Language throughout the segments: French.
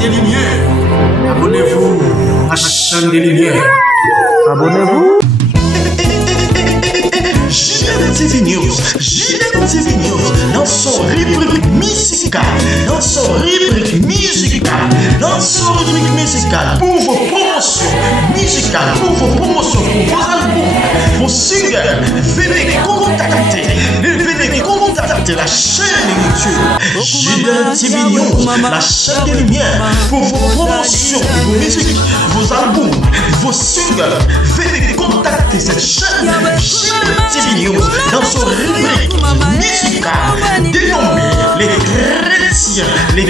des Lumières. Abonnez-vous à la chaîne des Lumières. Abonnez-vous. JDM TV News, JDM TV News, dans son rubrique musicale, dans son rubrique musicale, dans son rubrique musicale, pour vos promotions musicales, pour vos promotions, pour vos albums, vos singles, venez contacter la chaîne YouTube JDM TV News, la chaîne des Lumières, pour vos promotions, vos musiques, vos albums, vos singles, venez contacter cette chaîne JDM TV News dans son rubrique musicale dénommée les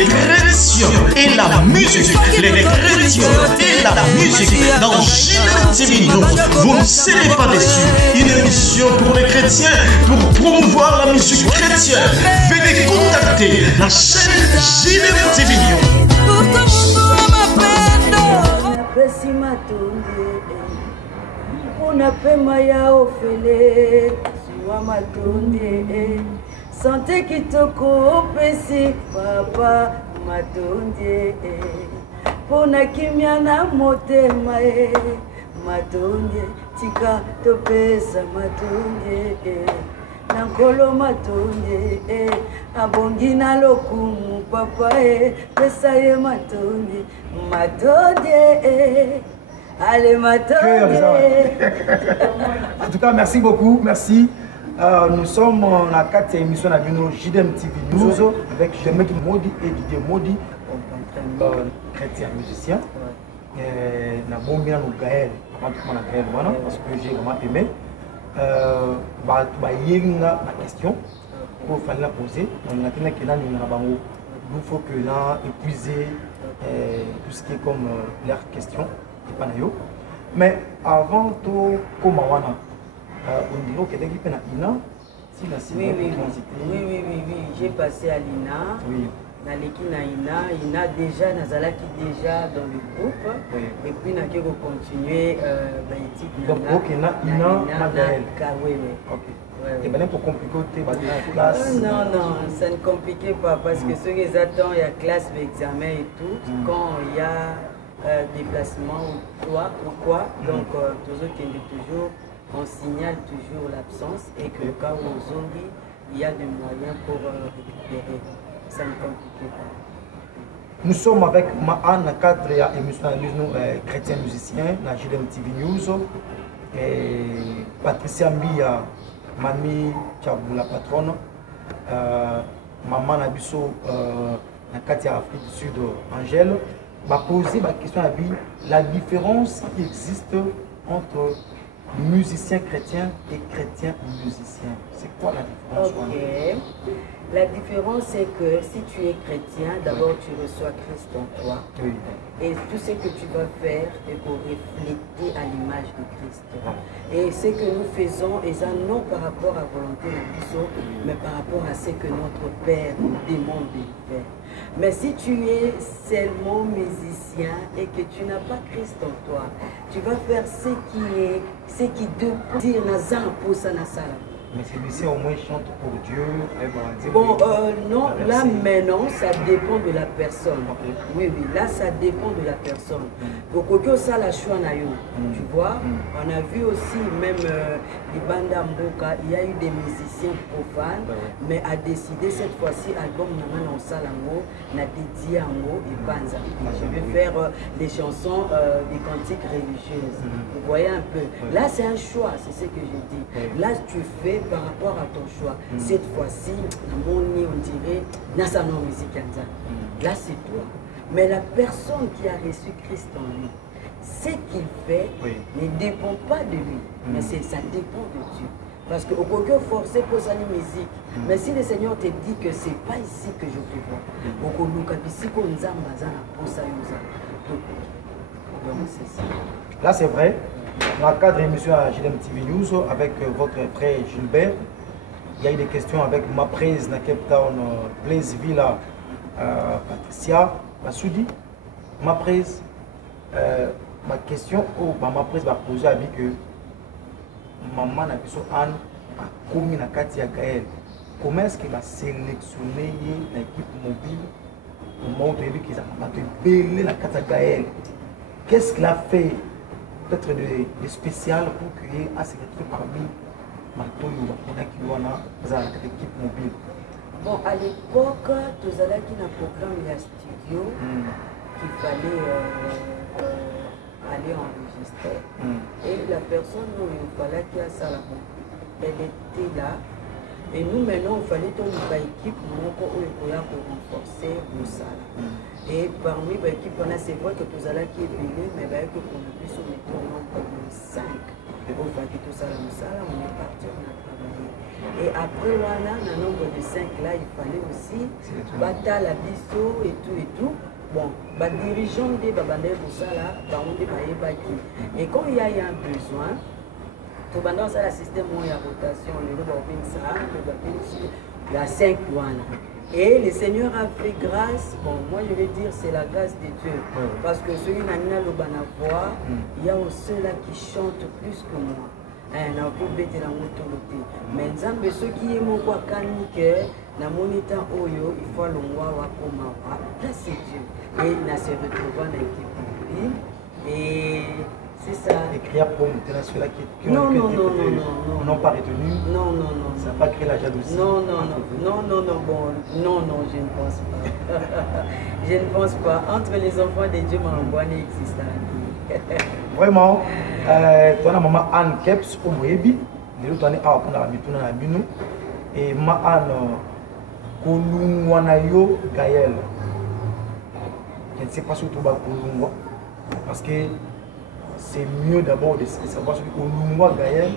chrétiens et la musique, les chrétiens et la musique dans JDM TV News. Vous ne serez pas déçus. Une émission pour les chrétiens, pour promouvoir la musique chrétienne. Venez contacter la chaîne JDM TV News. Unapema ya ofele suwa matonde sante kitoko pesi papa matonde pona kimya na motema matonde tika topesa matonde nankolo matonde abongi na lokumu papa pesa ye matonde matonde. Allez, matin. En tout cas, merci beaucoup. Merci. Nous sommes dans la 4e émission de JDM TV News avec Jemek Modi et Didier Modi, chrétien musicien. Nous avons bien nous Gaël, parce que j'ai vraiment aimé. La question pour faire la poser. Il faut que là épuiser tout ce qui est comme leurs questions. Mais avant tout, comme on dirait que quelqu'un qui est INA, oui, j'ai passé à l'INA. Oui. Ina déjà, Nazalaki déjà dans le groupe. Oui. Et puis, nous avons continué. Donc, ok, INA, oui. Ok. Et bien, pour compliquer, la classe. Non, ça ne compliquait pas parce que ceux qui attendent, il y a classe d'examen et tout. Quand il y a déplacement ou quoi, donc toujours on signale toujours l'absence et que le cas où on zombie, il y a des moyens pour récupérer. Ça ne complique pas. Nous sommes avec Maan, la cadre de l'émission chrétien musicien, la JDM TV News, et Patricia Mbia, Mami Tchabou, la patronne, Maman Nabiso, la cadre Afrique du Sud, Angèle. M'a posé ma question à vie, la différence qui existe entre musicien chrétien et chrétien musicien. C'est quoi la différence? La différence c'est que si tu es chrétien, d'abord tu reçois Christ en toi. Oui. Et tout ce que tu vas faire est pour refléter à l'image de Christ. Et ce que nous faisons, et ça non par rapport à la volonté de Christ, mais par rapport à ce que notre Père nous demande de faire. Mais si tu es seulement musicien et que tu n'as pas Christ en toi, tu vas faire ce qui doit dire Nazar pour ça. Mais celui-ci au moins chante pour Dieu. Bon, non, là maintenant, ça dépend de la personne. Oui, là, ça dépend de la personne. Pour que ça la choix tu vois, on a vu aussi même les bandes Mboka, il y a eu des musiciens profanes, mais a décidé cette fois-ci, album Naman en Salango, n'a dédié à Ngo et Banza. Je vais faire les chansons des cantiques religieuses. Vous voyez un peu. Là, c'est un choix, c'est ce que je dis. Là, tu fais par rapport à ton choix. Cette fois-ci, on dirait Nasano musique. Là, c'est toi. Mais la personne qui a reçu Christ en lui, ce qu'il fait ne dépend pas de lui, mais ça dépend de Dieu. Parce que au coquin forcé pour sa musique, mais si le Seigneur te dit que c'est pas ici que je te vois, c'est ça. Là, c'est vrai. Dans le cadre de l'émission à JDM TV News avec votre frère Gilbert, il y a eu des questions avec ma prise dans Cape Town, Blaise Villa, Patricia, Massoudi. Ma prise, ma question, ma prise va poser à lui que maman n'a plus Anne a commis la Katia Gaël. Comment est-ce qu'il a sélectionné l'équipe mobile pour moment où tu as vu qu'ils ont belé la carte à Gaël. Qu'est-ce qu'il a fait peut-être de spécial pour qu'il y ait un secrétaire parmi Matoyo, dans l'équipe mobile? Bon, à l'époque, tout ça là qui n'a programme il y a studio qu'il fallait aller enregistrer. Et la personne où il fallait qu'il y a ça là, elle était là. Et nous maintenant, il fallait une équipe pour renforcer le salle. Et parmi l'équipe, c'est vrai que tout ça là qui est payé, mais que pour le plus, on est comme 5. On fait tout ça là, on est parti, on a travaillé. Et après, voilà, dans le nombre de 5 là, il fallait aussi bataille à biseau et tout. Bon, les dirigeants des babandés pour ça là, on est baki. Et quand il y a un besoin, tout pendant ça, le système où il y a rotation, il y a 5 douanes. Et le Seigneur a fait grâce, bon, moi je vais dire c'est la grâce de Dieu. Parce que celui qui a le voix, il y a aussi ceux-là qui chantent plus que moi. Mais ceux qui aiment mon que na monita oyo il faut l'ongwa wa koma là c'est Dieu et na se retrouver dans l'équipe et c'est ça. Écrire pour monter ceux-là qui n'ont pas retenu. Non. Ça n'a pas créé la jalousie. Non, je ne pense pas. Je ne pense pas. Entre les enfants de Dieu, il existe. Vraiment, tu as maman Anne Keps au Moebi, tu as la Binu, et ma Anne Kolungwanayo Gaël. Je ne sais pas si tu vas Kolungwa, parce que c'est mieux d'abord de savoir ce que Kolungwa Gaël,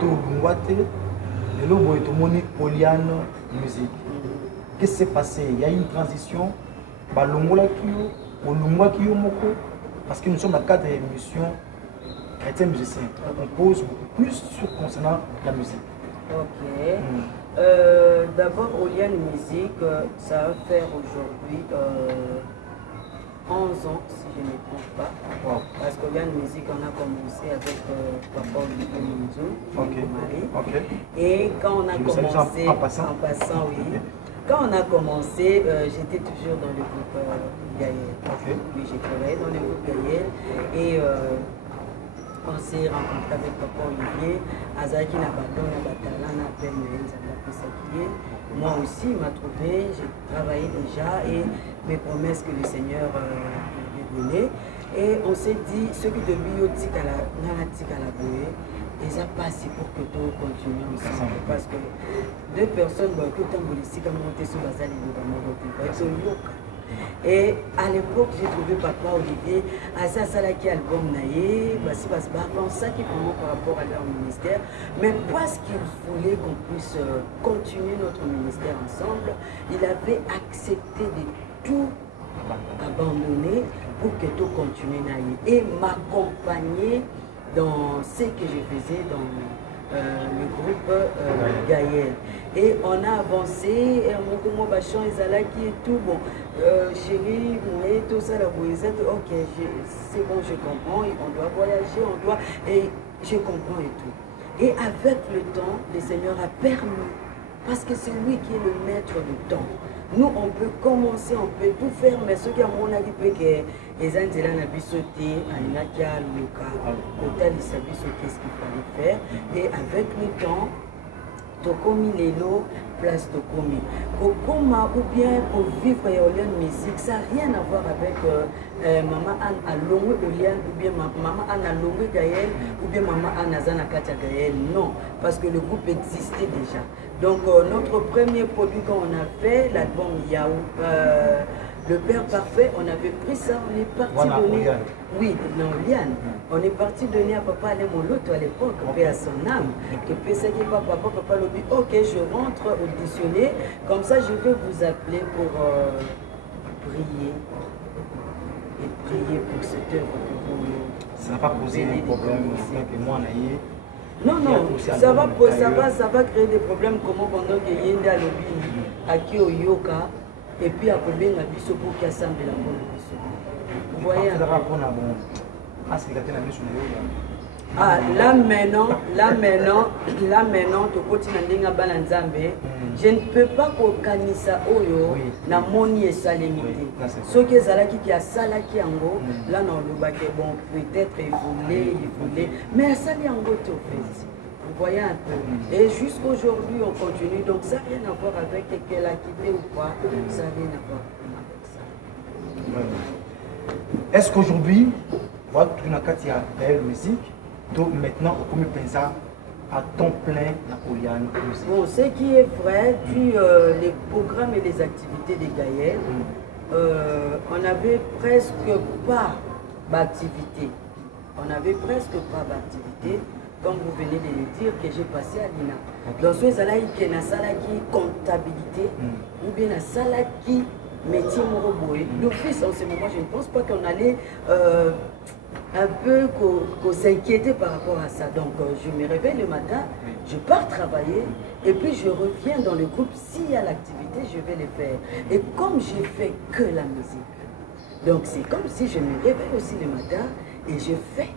Kolungwa Te, et là, tu as moni Oliane Musique. Qu'est-ce qui s'est passé? Il y a eu une transition, Kolungwa Kiyo Moko. Parce que nous sommes dans le cadre de l'émission chrétien musicien. On pose beaucoup plus sur concernant la musique. Ok. D'abord, Oliane Musique, ça va faire aujourd'hui 11 ans, si je ne me trompe pas. Wow. Parce qu'Oliane Musique, on a commencé avec Papa Olivier Munzou, mon mari. Et quand on a commencé, en passant, oui. Quand on a commencé, j'étais toujours dans le groupe Gaël. Oui, j'ai travaillé dans le groupe Gaël et on s'est rencontré avec Papa Olivier. Azaki n'a pas donné Batalana, moi aussi, il m'a trouvé, j'ai travaillé déjà et mes promesses que le Seigneur m'avait données. Et on s'est dit, ce qui devait être à la bouée, et ça passe pour que tout continue ensemble. Parce que deux personnes, qui ont monté sur la salle de et à l'époque, j'ai trouvé Papa Olivier à ça, qui album naïe, parce que avant ça qui vraiment par rapport à leur ministère, mais parce qu'il voulait qu'on puisse continuer notre ministère ensemble, il avait accepté de tout abandonner pour que tout continue naïe et m'accompagner dans ce que je faisais dans le groupe Gaël. Et on a avancé, mon bachon et tout, bon, chérie, tout ça, la poésie, ok, c'est bon, je comprends, on doit voyager, on doit, et je comprends et tout. Et avec le temps, le Seigneur a permis, parce que c'est lui qui est le maître du temps. Nous, on peut commencer, on peut tout faire, mais ceux qui ont mon avis, les gens qui ont sauté, Aninakia, Luka, Total, ils savaient qu'est-ce qu'il fallait faire. Et avec le temps, Tokomi Lelo, place Tokomi. Kokoma ou bien pour vivre Oliane Musique, ça n'a rien à voir avec Maman Anne Alongwe Oliane, ou bien Maman Anne Alongwe Gaël, ou bien Maman Anne Azana Katia Gaël. Non, parce que le groupe existait déjà. Donc notre premier produit qu'on a fait, l'album Yaou, le Père Parfait, on avait pris ça, on est parti donner. Oui, non, Liane. On est parti donner à Papa Alemoloto à l'époque, paix à son âme. Que ça qui papa lobby, ok, je rentre auditionner, comme ça je vais vous appeler pour prier. Et prier pour cette œuvre que vous. Ça n'a pas posé des problèmes que moi, Naïe. Non, ça va créer des problèmes comment pendant que Yende a lobby à qui au Yoka et puis à combien la biso pour qu'il assemble la bonne biso. Vous voyez Ah, là maintenant, tu continues à balanzambe. Je ne peux pas organiser oyo na moni et salémité. Ce que Zalaki qui a salaki ango, là non le baquet bon peut-être il voulait, mais ça li ango te fait. Vous voyez un peu. Et jusqu'aujourd'hui on continue, donc ça n'a rien à voir avec qu'elle a quitté ou pas, ça n'a rien à voir avec ça. Est-ce qu'aujourd'hui, voilà, tu n'as qu'à dire belle musique, donc maintenant on peut penser à temps plein Napoléon musique. Bon, ce qui est vrai, vu les programmes et les activités des Gaël, on n'avait presque pas d'activité. On n'avait presque pas d'activité, comme vous venez de le dire, que j'ai passé à l'INA. Dans ce salarié qui est dans salaki comptabilité, ou bien dans salaki métier moroboé. D'office, en ce moment, je ne pense pas qu'on allait un peu s'inquiéter par rapport à ça. Donc, je me réveille le matin, je pars travailler, et puis je reviens dans le groupe. S'il y a l'activité, je vais le faire. Et comme j'ai fait que la musique, donc c'est comme si je me réveille aussi le matin, et je fais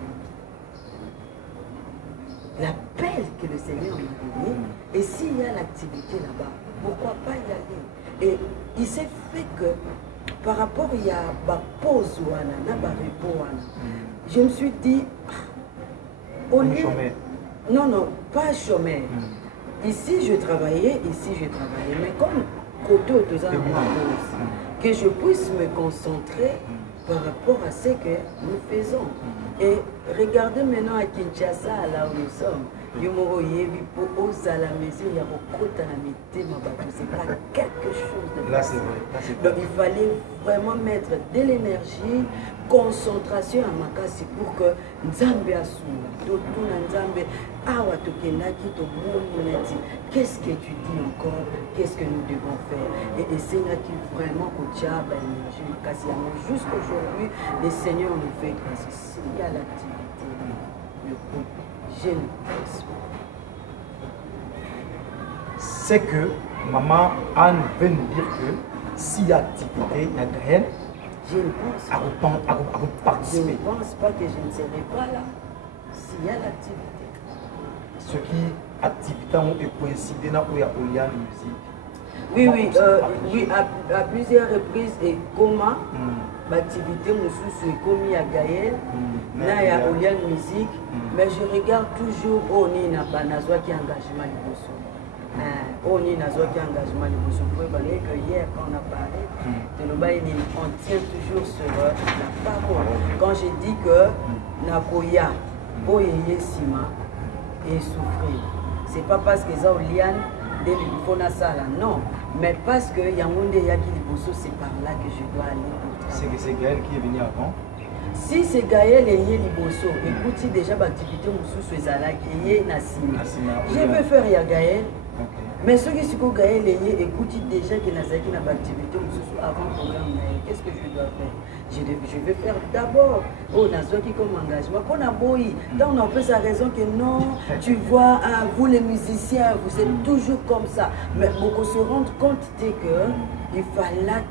l'appel que le Seigneur m'a donné. Et s'il y a l'activité là-bas, pourquoi pas y aller? Et il s'est fait que par rapport il y a ma pause ou je me suis dit au lieu, non pas chômeur. Ici je travaillais, mais comme côté aux deux ans que je puisse me concentrer par rapport à ce que nous faisons. Et regardez maintenant à Kinshasa, là où nous sommes. C'est pas quelque chose de là, c'est vrai. Donc il fallait vraiment mettre de l'énergie, concentration à Makasi pour que Nzambe assoula. Qu'est-ce que tu dis encore? Qu'est-ce que nous devons faire? Et c'est là qui vraiment jusqu'aujourd'hui, le Seigneur nous fait grâce. S'il y a l'activité, le groupe, je ne pense pas. C'est que maman Anne veut nous dire que s'il y a activité, il y a Gaël, je ne pense pas. À participer. Je ne pense pas que je ne serai pas là s'il y a l'activité. Ce qui activité ont coïncidé dans la musique. Oui, à plusieurs reprises et comment l'activité nous est commis à Gaël, il y a Olian musique, mais je regarde toujours Oni na Banazwa qui engagement les bossons. Oni Nazwa qui engagement les bossons. Vous voyez que hier quand on a parlé, on tient toujours sur la parole. Quand j'ai dit que Nakoya, Oyeye Sima et souffrir, c'est pas parce que ça Olian de l'Ifona Sala, non, mais parce que Yamounde Yaki Liboso, c'est par là que je dois aller pour travailler. C'est Gaël qui est venu avant. Si c'est Gaël et Liboso, écoutez déjà l'activité sous Zalak et Nassima. Je vais faire Gaël. Mais ceux qui sont Gaël et écoutez déjà que Nazaki n'a pas d'activité avant le programme. Qu'est-ce que je dois faire? Je vais faire d'abord Nazaki comme engagement. Qu'on a beau, on a fait sa raison que non, tu vois, vous les musiciens, vous êtes toujours comme ça. Mais beaucoup se rendent compte que il fallait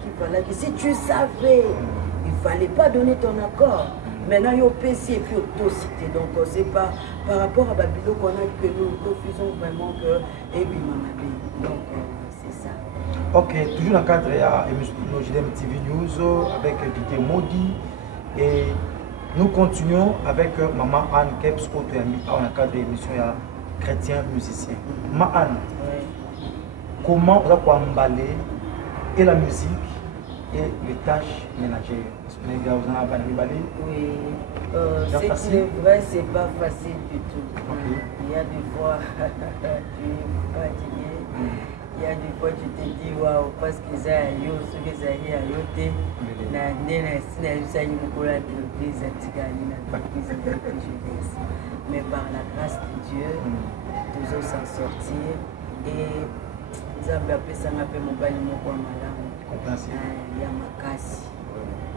que si tu savais, il ne fallait pas donner ton accord. Maintenant, il y a PC et puis autocité. Donc, c'est pas par rapport à Babylone qu'on a que nous refusons vraiment que donc, c'est ça. Ok, toujours dans le cadre de nos JDM TV News avec Didier Modi. Et nous continuons avec Maman Anne Keps, autre amie, dans le cadre de l'émission Chrétien Musicien. Maman Anne, comment on va emballer et la musique et les tâches ménagères? Oui, ce qui est vrai, c'est pas facile du tout. Il y a des fois, tu es fatigué. Il y a des fois, tu te dis, waouh, parce qu'ils ont ce qu'ils ont mais par la grâce de Dieu, toujours s'en sortir. Et nous avons appelé ça un peu mon bali, mon quoi malade. Il y a ma casse.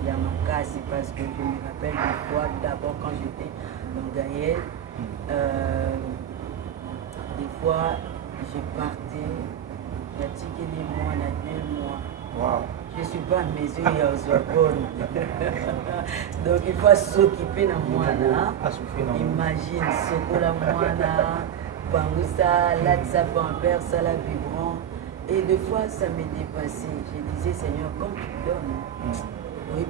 Il y a ma casse parce que je me rappelle une fois, d'abord quand j'étais dans Gaël, des fois je partais, il y a 2 mois. Je ne suis pas à mesure aux bonne. Donc il faut s'occuper de moi. Imagine, Sokola Moana, Bangoussa, Latsa Pamper, Sala Vibrant. Et des fois, ça m'est dépassé. Je disais, Seigneur, quand tu donnes, et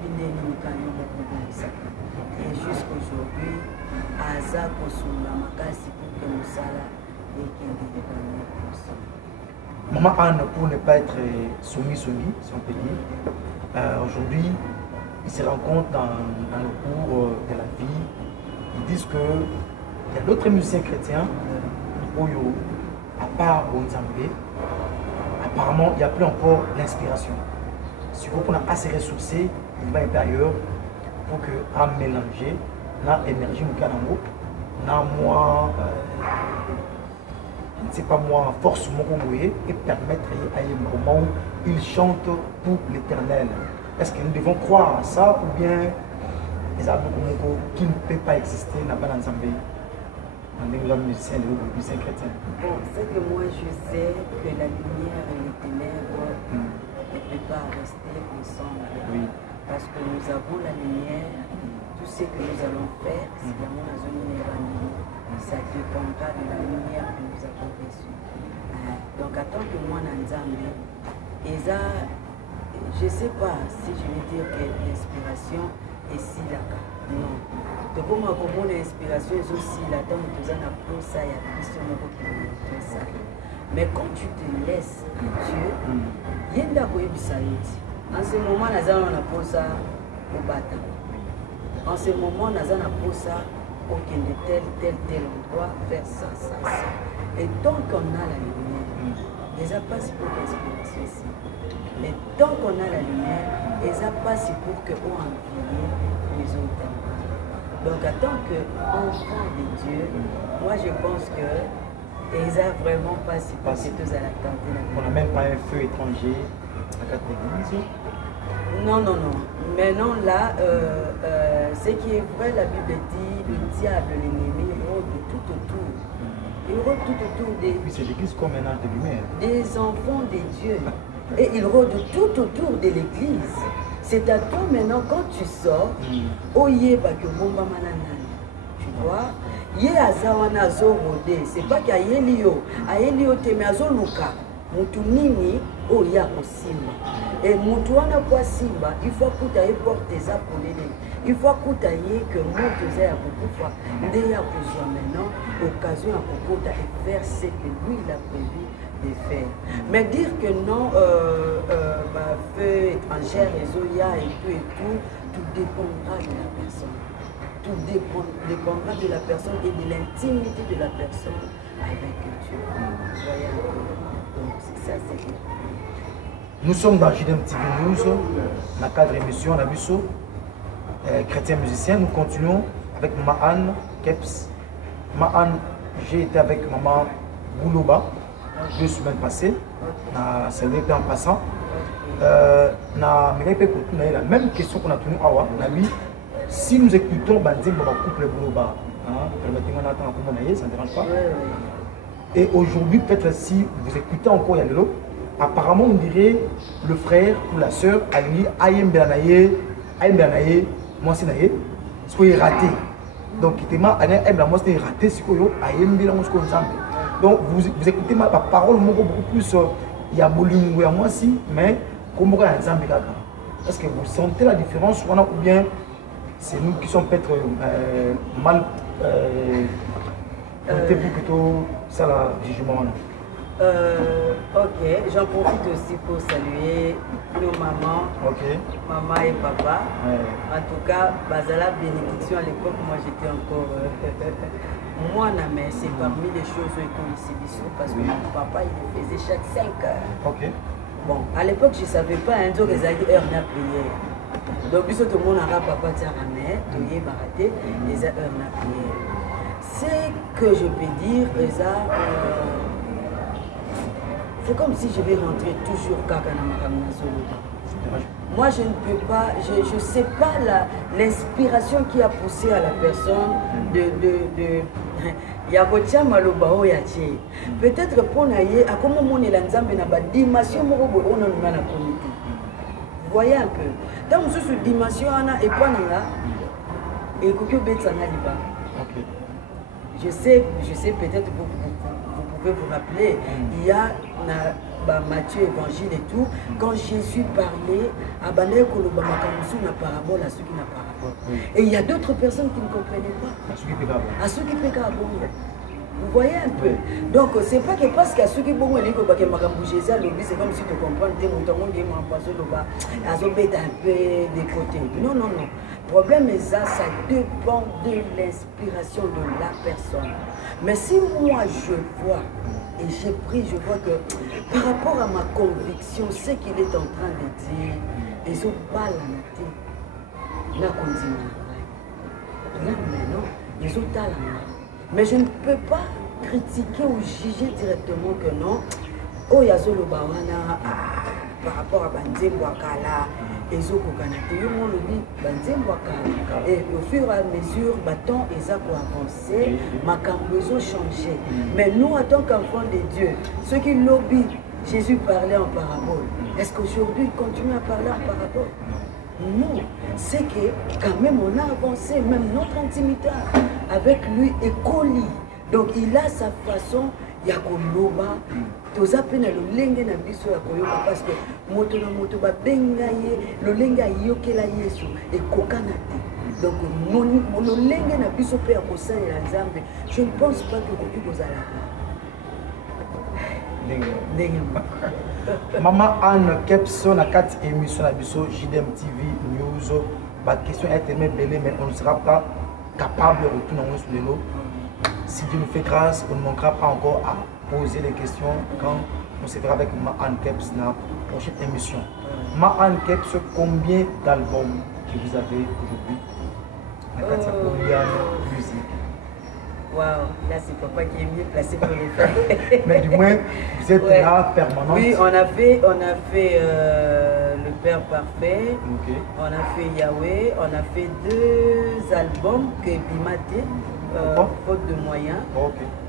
jusqu'aujourd'hui, Aza Kosula Makasi pour que nous sala et qu'il devienne comme ça. Maman Anne, pour ne pas être soumis, si on peut dire, aujourd'hui, ils se rencontrent dans le cours de la vie. Ils disent qu'il y a d'autres musiciens chrétiens, à part Bonzambé, apparemment, il n'y a plus encore l'inspiration. Si on a assez ressourcé, il va être ailleurs pour que à mélanger l'énergie du canamo, moi, je ne sais pas moi, force et permettre à un moment où il chante pour l'éternel. Est-ce que nous devons croire à ça ou bien les Abokomoko qui ne peut pas exister dans le Zambie? Les musiciens chrétiens. Bon, c'est que moi je sais que la lumière et les ténèbres ne peuvent pas rester ensemble. Oui. Parce que nous avons la lumière, tout ce que nous allons faire, c'est vraiment la zone minérale. Ça dépendra de la lumière que nous avons reçue. Donc, à tant que moi, Nanzambe, je ne sais pas si je vais dire que l'inspiration est si là. Non. Donc, comme l'inspiration est aussi là, tant que tu as un ça, il y a plus de ça. Mais quand tu te laisses à Dieu, il y a en ce moment, nous avons un ça au bâtard. En ce moment, nous avons un ça au tel endroit, faire ça. Et tant qu'on a la lumière, déjà pas si pour l'inspiration ici. Mais tant qu'on a la lumière, déjà pas si pour qu'on envie les autres. Donc, en tant qu'enfant de Dieu, moi je pense que ils n'ont vraiment pas si pour que tous à la tente. On n'a même pas un feu étranger à quatre églises. Non. Maintenant, là, ce qui est vrai, la Bible dit, le diable, l'ennemi, il rôde tout autour. Il rôde tout autour des... Puis c'est l'église comme un âge de lumière. Des enfants de Dieu. Et il rôde tout autour de l'église. C'est à toi maintenant, quand tu sors, tu vois, Yé Azawana Zo Rodé, c'est pas qu'il y a Yélio, a Yélio Temeazo Luka, Moutounini, oh ya Simba. Et Moutouana kwa Simba, il faut que tu ailles porter ça pour l'aider. Il faut que tu ailles que moi tu aies à beaucoup de fois, dès à besoin maintenant, occasion à beaucoup de faire ce que lui il a prévu de faire. Mais dire que non, feu étrangère, les Oya et tout dépendra de la personne. Tout dépendra de la personne et de l'intimité de la personne avec Dieu. Donc c'est ça, c'est bien. Nous sommes dans JDM TV News, dans le cadre d'émission Nabusso, chrétien musicien. Nous continuons avec Maman Anne Keps. Maman Anne, j'ai été avec Maman Bouloba 2 semaines passées. C'est en passant. La même question qu'on a tenue à Nabi. Si nous écoutons Bandim dans le couple Bouloba, permettez-moi d'attendre un peu, ça ne dérange pas. Et aujourd'hui, peut-être si vous écoutez encore Yalelo, apparemment on dirait le frère ou la soeur a dit Ayem Bernaye, moi c'est Naye, ce qui est raté. Donc, moi c'est raté, ce qui est raté. Donc, vous écoutez ma parole beaucoup plus, il y a Bolingou à moi aussi, mais comme vous avez un est-ce que vous sentez la différence ou bien c'est nous qui sommes peut-être mal pour plutôt ça le jugement. Ok, j'en profite aussi pour saluer nos mamans, maman et papa. En tout cas, Bazala bénédiction à l'époque, moi j'étais encore moi, mais c'est parmi les choses que ici parce que mon papa il le faisait chaque 5 heures. Bon, à l'époque je ne savais pas un jour les heures de prière. Donc, tout le monde a papa Tiaramé, tout est baraté, les heures de prière. Ce que je peux dire, c'est comme si je vais rentrer toujours moi je ne peux pas, je ne sais pas l'inspiration qui a poussé à la personne de peut-être pour naïe, à comment on est l'ensemble na dimension on a voyez un peu. Dans une dimension, on a et quoi et que je sais peut-être vous pouvez vous rappeler, il y a Matthieu évangile et tout, quand Jésus parlait à Banaï Koloba Makamusu na parabole à ceux qui n'a parabole. Et il y a d'autres personnes qui ne comprenaient pas. À ceux qui pécaient à bon. Vous voyez un peu. Donc c'est pas que parce qu'à ceux qui bon et que Jésus c'est comme si tu comprends des moutons qui m'ont passé le bas, à un peu des côtés. Non, non, non. Le problème est ça dépend de l'inspiration de la personne. Mais si moi je vois et j'ai pris, je vois que par rapport à ma conviction, ce qu'il est en train de dire, les autres balles en été, là continue. Là maintenant, les autres balles. Mais je ne peux pas critiquer ou juger directement que non. Oh, yazo le bawana par rapport à Banzé Wakala, Ezo Kokanate, on le dit Banzé Wakala. Et au fur et à mesure, bâton Eza pour avancer, ma cambezo changé. Mais nous, en tant qu'enfants de Dieu, ceux qui lobby, Jésus parlait en parabole. Est-ce qu'aujourd'hui, il continue à parler en parabole? Non, c'est que quand même on a avancé, même notre intimité avec lui est collée. Donc il a sa façon, il y a Koloba, tous appels le lengue na biso ya koyoka parce que moto na moto ba bengaye, le lengue yokela Yesu et kokana te. Donc le lengue na biso pe ya kosa ya Nzambe, je ne pense pas que koki kozala. Maman Anne Kepson a 4 émissions à Bisso, JDM TV News. Ma question est tellement belle, mais on ne sera pas capable de retourner sur les lots. Si Dieu nous fait grâce, on ne manquera pas encore à poser les questions quand on se verra avec Maman Anne Kepson dans la prochaine émission. Maman Anne Kepson, combien d'albums que vous avez aujourd'hui? La catégorie musique. Waouh, là c'est papa qui est mieux placé pour les faire. Mais du moins, vous êtes là permanent. Oui, on a fait Le Père Parfait, on a fait Yahweh, on a fait 2 albums que Bimaté, faute de moyens.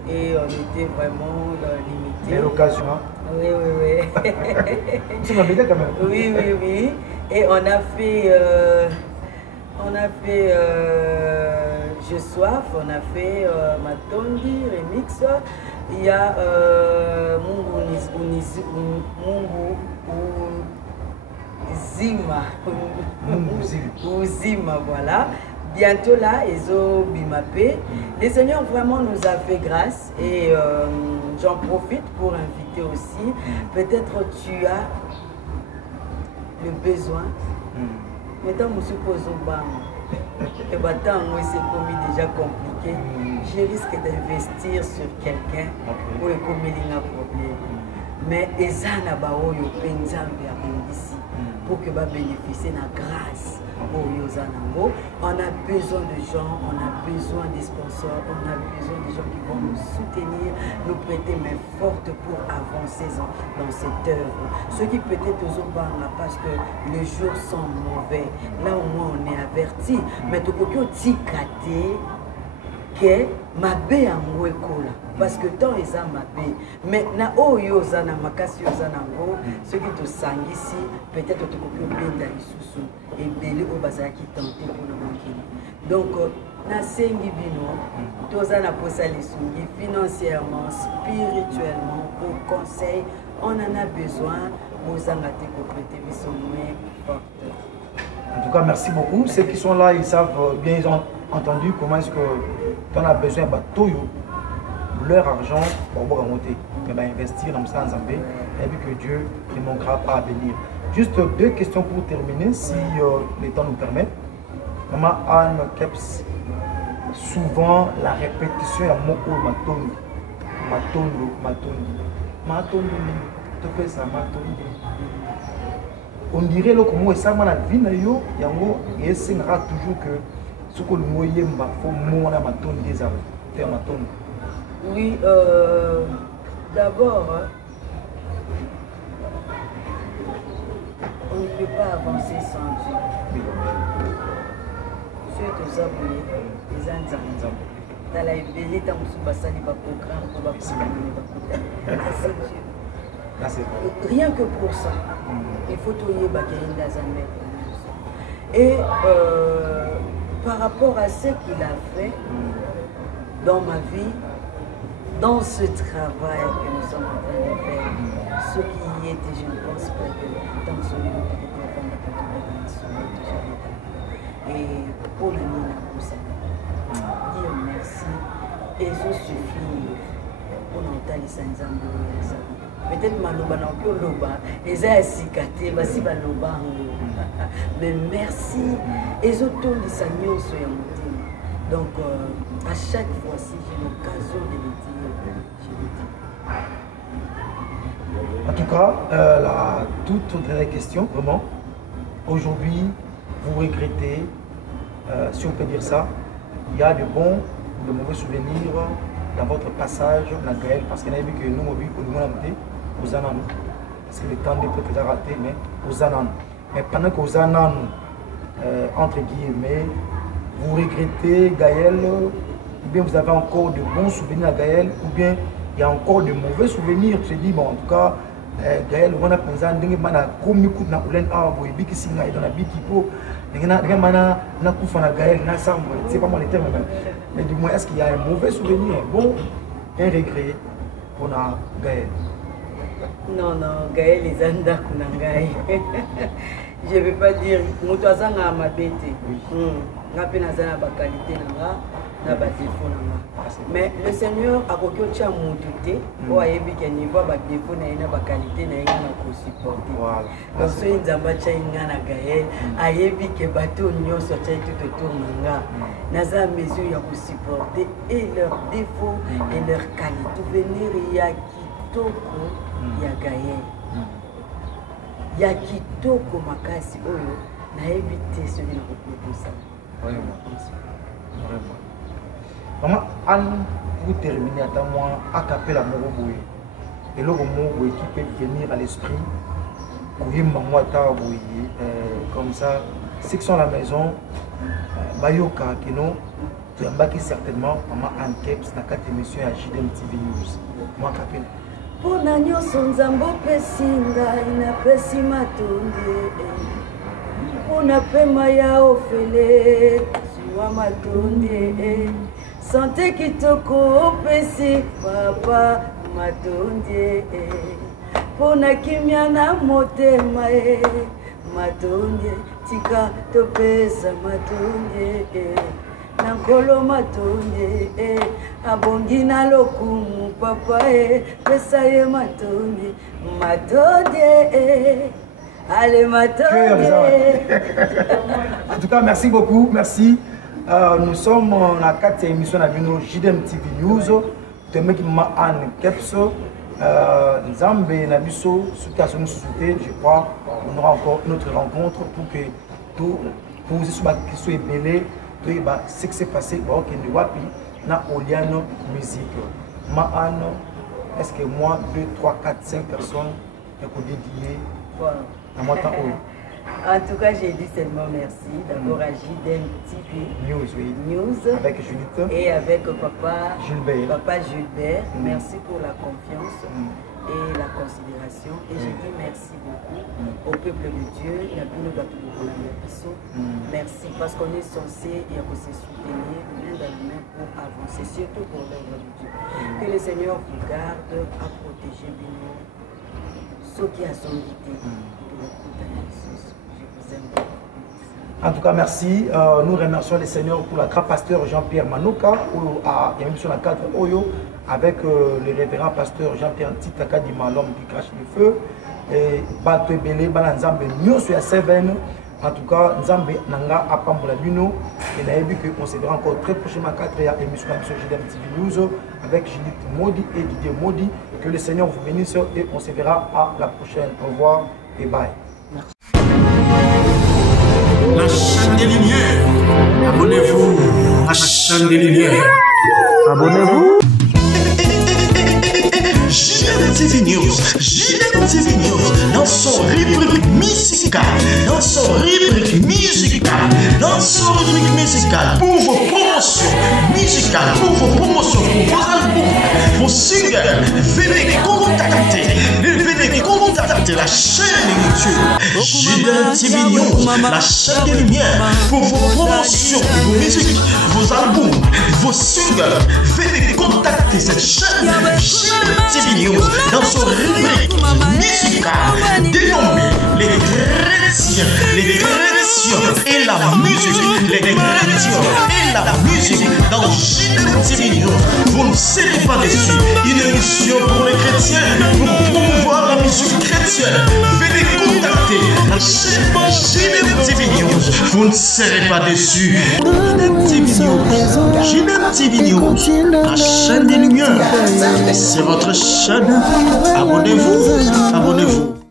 Et on était vraiment limité. C'est l'occasion. Hein? Oui, oui, oui. Tu m'as quand même. Oui, oui, oui. Et on a fait Je Soif, on a fait Matondi, Remix, il y a Mungu Zima, voilà. Bientôt là, Ezo Bimapé. Le Seigneur vraiment nous a fait grâce et j'en profite pour inviter aussi. Peut-être tu as le besoin. Maintenant, nous supposons et maintenant, c'est commis déjà compliqué. Je risque d'investir sur quelqu'un pour le commettre un problème. Mais Ezana Baoyo Penzambe a ici pour que va bénéficier de la grâce. On a besoin de gens, on a besoin des sponsors, on a besoin des gens qui vont nous soutenir, nous prêter main forte pour avancer dans cette œuvre. Ceux qui peut-être aux autres parce que les jours sont mauvais, là au moins on est averti. Mais tout le monde que ma bé en Mouekola parce que tant ils ont ma bé mais na oyo zana makasi ozanango ceux qui te sang ici peut-être tu peux bien dans les sous et belé au bazar qui tenté pour le manquer donc na sengi bino tozana posa les sungi financièrement spirituellement au conseil on en a besoin aux angate pour prêter biso moins forte. En tout cas, merci beaucoup. Ceux qui sont là, ils savent bien, ils ont entendu comment est-ce que tu en as besoin de leur argent pour monter. Mais investir dans ça en Zambie, et vu que Dieu ne manquera pas à bénir. Juste 2 questions pour terminer, si le temps nous permet. Maman Anne Keps, souvent la répétition est mot matondo. Matondo, tu fais ça, matondo. On dirait que moi ça m'a la vie na yo yango et c'est toujours que ce que le moyen va faut moi na maton des arbres faire maton. Oui, d'abord on ne peut pas avancer sans Dieu. Dieu te abonné les anzanzan. Dans la belé ta musu basali ba programme pour ba Dieu. Rien que pour ça. Il faut tout y Et par rapport à ce qu'il a fait dans ma vie, dans ce travail que nous sommes en train de faire, ce qui y était, je ne pense pas que dans ce monde, et pour le monde, dire merci et je suffit pour nous les peut-être maloba na ko loba eza sikate basi baloba mais merci et zo tondisa nyonso ya motema donc à chaque fois si j'ai l'occasion de le dire je le dis. En tout cas la toute dernière question vraiment aujourd'hui vous regrettez si on peut dire ça il y a de bons de mauvais souvenirs dans votre passage na Gaël parce qu'il y a vu que nous mobiles au niveau aux ananes parce que le temps de peut être raté mais aux ananes mais pendant qu'aux ananes entre guillemets vous regrettez Gaël ou bien vous avez encore de bons souvenirs à Gaël ou bien il y a encore de mauvais souvenirs je dis bon en tout cas Gaël on a pensé ndenge mana komi coup na ulen abo ibiki singa dans la bikipo ndenge mana na kufa na Gaël na sambo c'est pas moi les termes mais du moins est-ce qu'il y a un mauvais souvenir bon un regret pour na Gaël. Non, Gaël les anda kunangai. Je ne vais pas dire mutazanga ma bête. N'a pas na ba qualité nanga, na ba défaut nanga. Mais le Seigneur a kokiocha mututé, o ayebi ke niveau ba défaut na ina ba qualité na ina ko supporter. Voilà. Donc so nzamba cha inga na Gaël, ayebi ke bato nyonso cha tout autour nanga. Naza mesure ya ko supporter et leurs défauts et leurs qualités. Venir ya kitoko ya Gaël. Ya kitoko makasi oyo na éviter celui na proposer. Vraiment. Maman, Anne, pour terminer, attends-moi, à caper la Moroboé. Et le mot qui peut venir à l'esprit, oui, maman, comme ça, section la maison, Bayoka, qui nous, tu as bâti certainement, maman, Anne Keps, dans 4 émissions à JDM TV News. Moi, capel. Pona nyonso nzambo pesi ngai napesi matonde pona pema ya ofele siwa matonde sante kitoko pesi papa matonde pona kimia na motema matonde tika topesa matonde nankolo matonde abongi na lokumu papa pesa ye matonde allez matonde. En tout cas merci beaucoup, merci. Nous sommes dans la 4e émission de JDM TV News. Demain qui m'a Anne Kepso, Nzambe Nabiso, Soutiation Société, je crois on aura encore une autre rencontre pour que tout pour vous soit belé. Ce qui s'est passé au Wapi, na Oliano musique. Maano, est-ce que moi, 2, 3, 4, 5 personnes ont dédié à moi? En tout cas, j'ai dit seulement merci. D'abord à JDM TV News avec Judith et avec Papa Gilbert. Merci pour la confiance et la considération. Et j'ai dit merci beaucoup au peuple de Dieu. Merci parce qu'on est censé se soutenir main dans la main pour avancer, surtout pour l'œuvre de Dieu. Que le Seigneur vous garde à protéger ceux qui a son idée. En tout cas, merci. Nous remercions le Seigneur pour la grand pasteur Jean-Pierre Manoka, il y a même sur la 4 Oyo, avec le révérend pasteur Jean-Pierre Titaka Dima, l'homme qui crache le feu. Et Bato Belé, Balanzambe, nous sur la 7. En tout cas, Nzambe Nanga Apambola Bino. Et là, on se verra encore très prochainement à 4 émission JDM TV News avec Judith Modi et Didier Modi. Que le Seigneur vous bénisse et on se verra à la prochaine. Au revoir et bye. La chaîne des Lumières. Abonnez-vous à la chaîne des Lumières. Abonnez-vous. JDM TV News, JDM TV News, dans son rubrique musicale, dans son rubrique musicale, dans son rubrique musicale, pour vos promotions musicales, pour vos promotions, pour vos albums, vos singles, venez contacter contacter la chaîne YouTube JDM TV News, la chaîne des lumières, pour vos promotions, vos musiques, vos albums, vos singles. Venez contacter cette chaîne JDM TV News dans son rubrique musicale dénommée les chrétiens et la musique, les chrétiens et la musique dans JDM TV News. Vous ne serez pas déçus. Une émission pour les chrétiens, pour promouvoir la musique chrétienne. Venez contacter la chaîne JDM TV News. Vous ne serez pas déçus. JDM TV News, la chaîne des lumières. C'est votre chaîne. Abonnez-vous.